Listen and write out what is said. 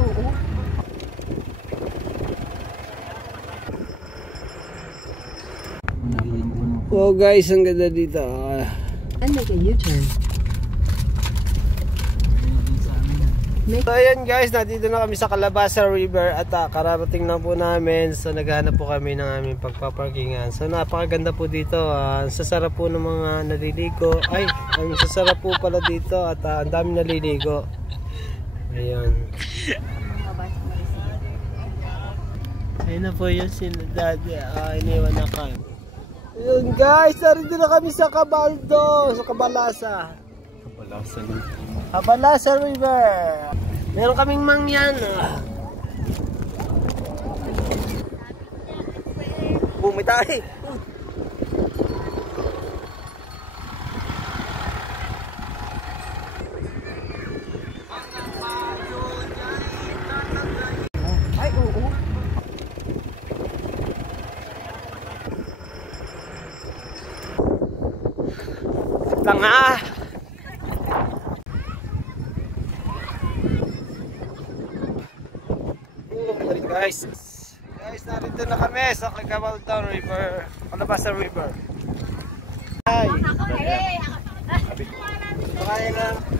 oo. Oh guys, ang ganda dito. And make a U-turn. So ayan guys, nandito na kami sa Calabasa River at kararating na po namin. So naghahanap po kami ng aming pagpaparkingan. So napakaganda po dito. Ang sasarap po ng mga naliligo. Ay, ang sasarap po pala dito at ang dami naliligo. Ayun. Ayun na po yun si Daddy. Iniwan na kami. Ayun guys, narito na kami sa Cabaldo, sa Cabalasa. Cabalasa River. Meron kaming mangyan. Bumitay. Ay, oo. Tanga. Guys, narito na kami sa Cabaldo River, Calabasa River. Ay, kaya na.